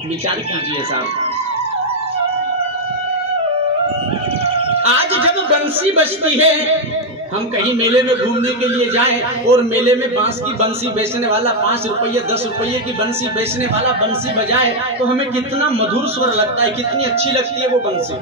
विचार कीजिए साहब, आज जब बंसी बजती है, हम कहीं मेले में घूमने के लिए जाएं और मेले में बांस की बंसी बेचने वाला 5 रुपये 10 रुपये की बंसी बेचने वाला बंसी बजाए तो हमें कितना मधुर स्वर लगता है, कितनी अच्छी लगती है वो बंसी।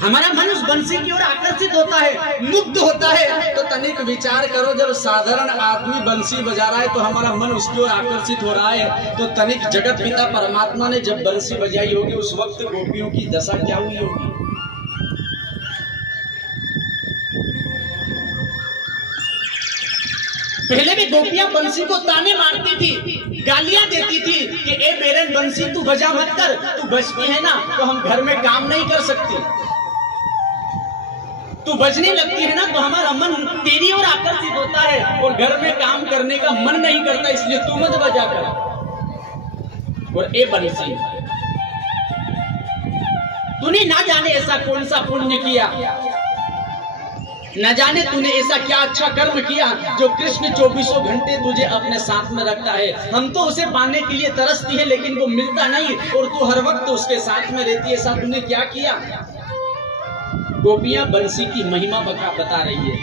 हमारा मन उस बंसी की ओर आकर्षित होता है, मुग्ध होता है। तो तनिक विचार करो, जब साधारण आदमी बंसी बजा रहा है तो हमारा मन उसकी ओर आकर्षित हो रहा है, तो तनिक जगत पिता परमात्मा ने जब बंसी बजाई होगी उस वक्त गोपियों की दशा क्या हुई होगी। पहले भी गोपियां बंसी को ताने मारती थी, गालियां देती थी कि ए बेरन बंसी तू बजा मत कर, तू बजती है ना तो हम घर में काम नहीं कर सकते, तू बजने लगती है ना तो हमारा मन तेरी ओर आकर्षित होता है और घर में काम करने का मन नहीं करता, इसलिए तू मत बजा कर। और ए बंसी, तूने ना जाने ऐसा कौन सा पुण्य किया, न जाने तूने ऐसा क्या अच्छा कर्म किया जो कृष्ण 24 घंटे तुझे अपने साथ में रखता है। हम तो उसे पाने के लिए तरसती है लेकिन वो मिलता नहीं और तू हर वक्त उसके साथ में रहती है, ऐसा तूने क्या किया। गोपियां बंसी की महिमा बता रही है।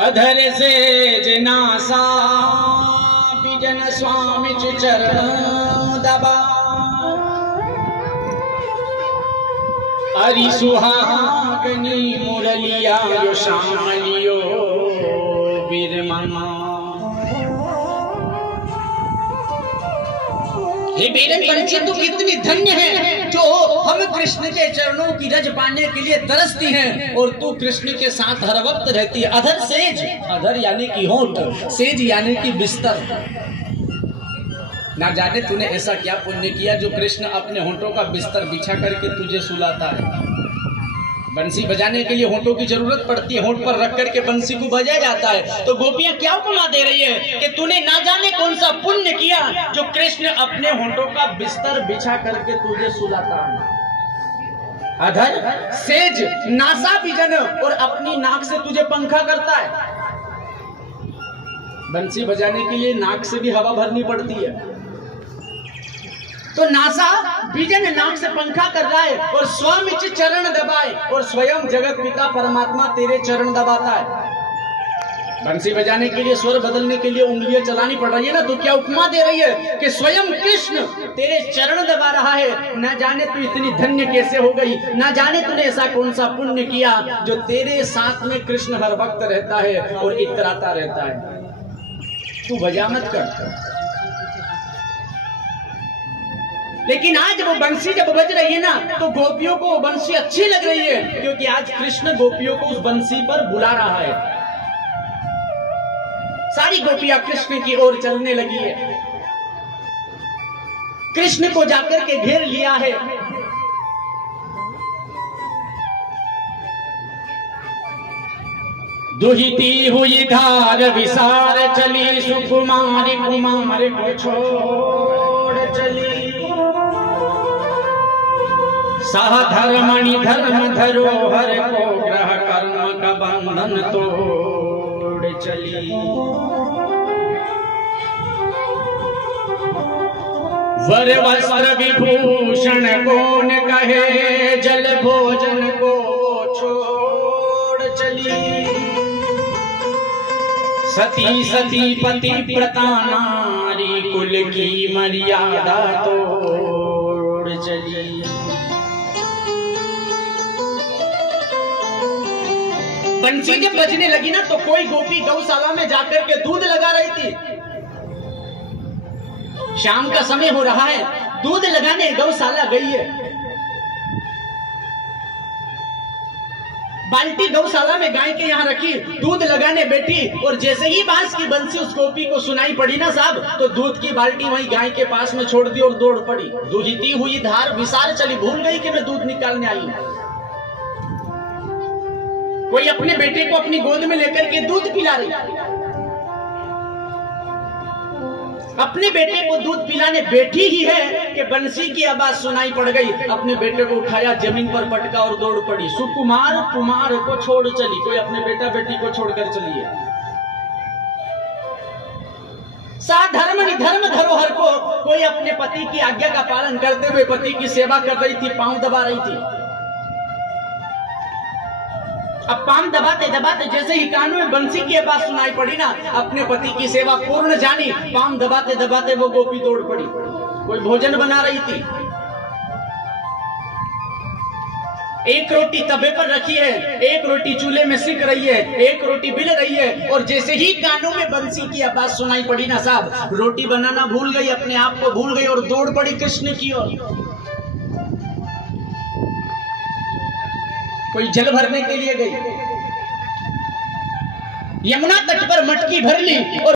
अधर से जनासा बिजन स्वामी चरण दबा, हरि सुहागनी मुरलिया यो शामलियो बिरममा। हे बेरन बंसी तू कितनी धन्य है जो हम कृष्ण के चरणों की रज पाने के लिए तरसती हैं और तू कृष्ण के साथ हर वक्त रहती है। अधर सेज, अधर यानी कि होंठ, सेज यानी कि बिस्तर। ना जाने तूने ऐसा क्या पुण्य किया जो कृष्ण अपने होंठों का बिस्तर बिछा करके तुझे सुलाता है। बंसी बजाने के लिए होंठों की जरूरत पड़ती है, होंठ पर रख करके बंसी को बजाया जाता है। तो गोपियां क्या उपमा दे रही है कि तूने ना जाने कौन सा पुण्य किया जो कृष्ण अपने होंठों का बिस्तर बिछा करके तुझे सुलाता है। अधर सेज नासा बिजन, और अपनी नाक से तुझे पंखा करता है। बंसी बजाने के लिए नाक से भी हवा भरनी पड़ती है, तो नासा बीजन नाक से पंखा कर रहा है और स्वामी चरण दबाए, और स्वयं जगत पिता परमात्मा तेरे चरण दबाता है। बंसी बजाने के लिए स्वर बदलने के लिए उंगलियां चलानी पड़ रही है ना, तो क्या उपमा दे रही है कि स्वयं कृष्ण तेरे चरण दबा रहा है। न जाने तू इतनी धन्य कैसे हो गई, न जाने तूने ऐसा कौन सा पुण्य किया जो तेरे साथ में कृष्ण हर वक्त रहता है और इतराता रहता है। तू बजा मत कर। लेकिन आज वो बंसी जब बज रही है ना तो गोपियों को वो बंसी अच्छी लग रही है, क्योंकि आज कृष्ण गोपियों को उस बंसी पर बुला रहा है। सारी गोपियां कृष्ण की ओर चलने लगी है, कृष्ण को जाकर के घेर लिया है। दुहिती हुई धार विसार चली, सुकुमारी कुमार को छोड़ चली। सहधर्मणि धर्म धरोहर को ग्रह कर्म का बंधन तोड़ चली। वर वस्त्र विभूषण कौन कहे, जल भोजन को छोड़ चली। सती सती पति प्रता नारी, कुल की मर्यादा तोड़ चली। बंसी जब बजने लगी ना तो कोई गोपी गौशाला में जाकर के दूध लगा रही थी। शाम का समय हो रहा है, दूध लगाने गौशाला गई है। बाल्टी गौशाला में गाय के यहाँ रखी, दूध लगाने बैठी, और जैसे ही बांस की बंसी उस गोपी को सुनाई पड़ी ना साहब, तो दूध की बाल्टी वहीं गाय के पास में छोड़ दी और दौड़ पड़ी। दुहिती हुई धार विसार चली, भूल गई कि मैं दूध निकालने आई हूं। कोई अपने बेटे को अपनी गोद में लेकर के दूध पिला रही, अपने बेटे को दूध पिलाने बैठी ही है कि बंसी की आवाज सुनाई पड़ गई। अपने बेटे को उठाया, जमीन पर पटका और दौड़ पड़ी। सुकुमार कुमार को छोड़ चली, कोई अपने बेटा बेटी को छोड़कर चली है। साधर्म निधर्म धरोहर को कोई अपने पति की आज्ञा का पालन करते हुए पति की सेवा कर रही थी, पांव दबा रही थी। अब पांव दबाते दबाते जैसे ही कानों में बंसी की आवाज सुनाई पड़ी ना, अपने पति की सेवा पूर्ण जानी, पांव दबाते दबाते वो गोपी दौड़ पड़ी। कोई भोजन बना रही थी, एक रोटी तवे पर रखी है, एक रोटी चूल्हे में सिक रही है, एक रोटी बिल रही है, और जैसे ही कानों में बंसी की आवाज सुनाई पड़ी ना साहब, रोटी बनाना भूल गई, अपने आप को भूल गई और दौड़ पड़ी कृष्ण की ओर। कोई जल भरने के लिए गई, यमुना तट पर मटकी भर ली और